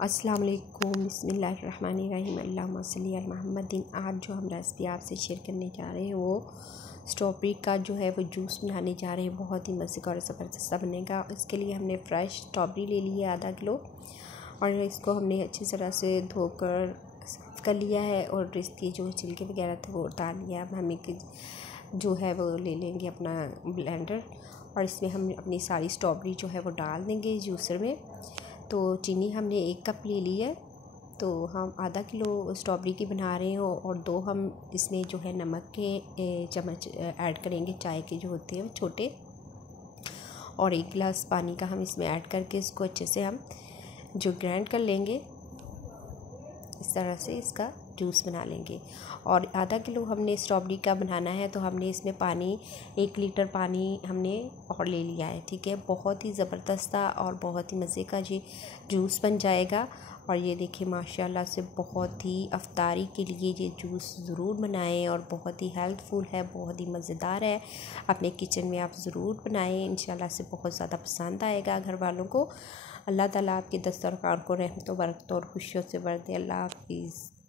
अस्सलाम वालेकुम बिस्मिल्लाहिर्रहमानिर्रहीम अल्लाहुम्मा सल्ली अला मुहम्मदिन। आज जो हम रेसिपी आपसे शेयर करने जा रहे हैं वो स्ट्रॉबेरी का जो है वो जूस बनाने जा रहे हैं। बहुत ही मज़ेदार और ज़बरदस्त बनेगा। इसके लिए हमने फ्रेश स्ट्रॉबेरी ले ली है आधा किलो और इसको हमने अच्छी तरह से धोकर साफ़ कर लिया है और इसके जो छिलके वगैरह थे वो उतार लिया। अब हम एक जो है वो ले लेंगे अपना ब्लेंडर और इसमें हम अपनी सारी स्ट्रॉबेरी जो है वो डाल देंगे जूसर में। तो चीनी हमने 1 कप ले ली है, तो हम आधा किलो स्ट्रॉबेरी की बना रहे हैं और 2 हम इसमें जो है नमक के चम्मच ऐड करेंगे, चाय के जो होते हैं वो छोटे, और 1 गिलास पानी का हम इसमें ऐड करके इसको अच्छे से हम जो ग्राइंड कर लेंगे। इस तरह से इसका जूस बना लेंगे। और आधा किलो हमने स्ट्रॉबेरी का बनाना है तो हमने इसमें पानी 1 लीटर पानी हमने और ले लिया है। ठीक है, बहुत ही ज़बरदस्त और बहुत ही मज़े का ये जूस बन जाएगा। और ये देखिए माशाल्लाह से बहुत ही अफ्तारी के लिए ये जूस ज़रूर बनाएं और बहुत ही हेल्थफुल है, बहुत ही मज़ेदार है। अपने किचन में आप ज़रूर बनाएं, इंशाल्लाह से बहुत ज़्यादा पसंद आएगा घर वालों को। अल्लाह ताला आपके दस्तरखान को रहमतों बरकतों और खुशियों से भर दे। अल्लाह हाफ़िज़।